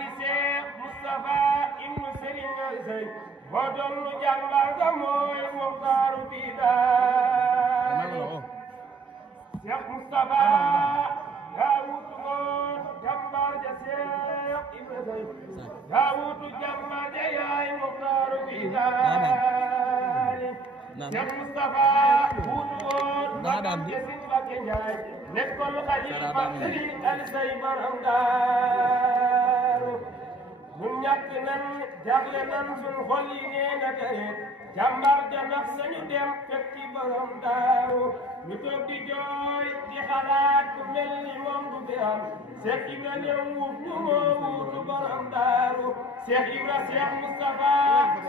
di Seex Mustafa ibnu Sëriñ Sey moo doon jàmbaar ga mooy Muxtaaru Bidaani Seex Mustafa yaa wutu woon jàmbaar ja Seex ibnu Sey yaa wutu jàmbaar ja yaay Muxtaaru Bidaani Seex Mustafa wutu woon jàmbaar ja Sëriñ Bakke Njaay nekkoon xalifa Sëriñ Alisey Borom Daaru ñun ñàkk nan jaaxle nan suñ xol yi nee na tere jàmbaar ja ndax sañu dem fekki Borom Daaru ñu toog di jooy di xalaat ku mel ni moom du fi am Seex Ibra ñëw wuuf ñu moo wuutu Borom Daaru Seex Ibra Seex Mustafa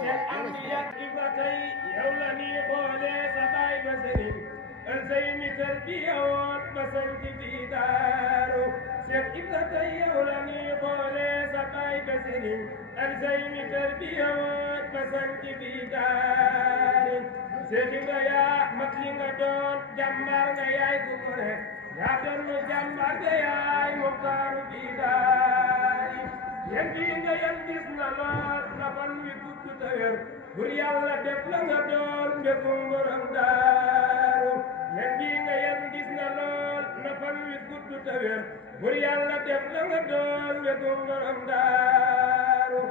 Seex Amdiya Ibra tey yow la nii xoolee sa baay ba Sëriñ Alisey mi tarbiya woon ba sanc fii Daaru Seex Ibra tey yow la nii xoolee sa baay ba Sëriñ Alisey mi tarbiya woon ba sanc fii Daaru Seex Ibra yaa mat li nga doon jàmbaar nga yaay ku gore yaa doon jàmbaar nga yaay Muxtaaru Bidaani yéen bii nga yan gis na lool na fan wi gudd te wér bur Yàlla def la nga doon mbégum Borom Daaru yéen bii nga yan gis na lool na fan wi gudd te wér bur Yàlla def la nga doon mbégum Borom Daaru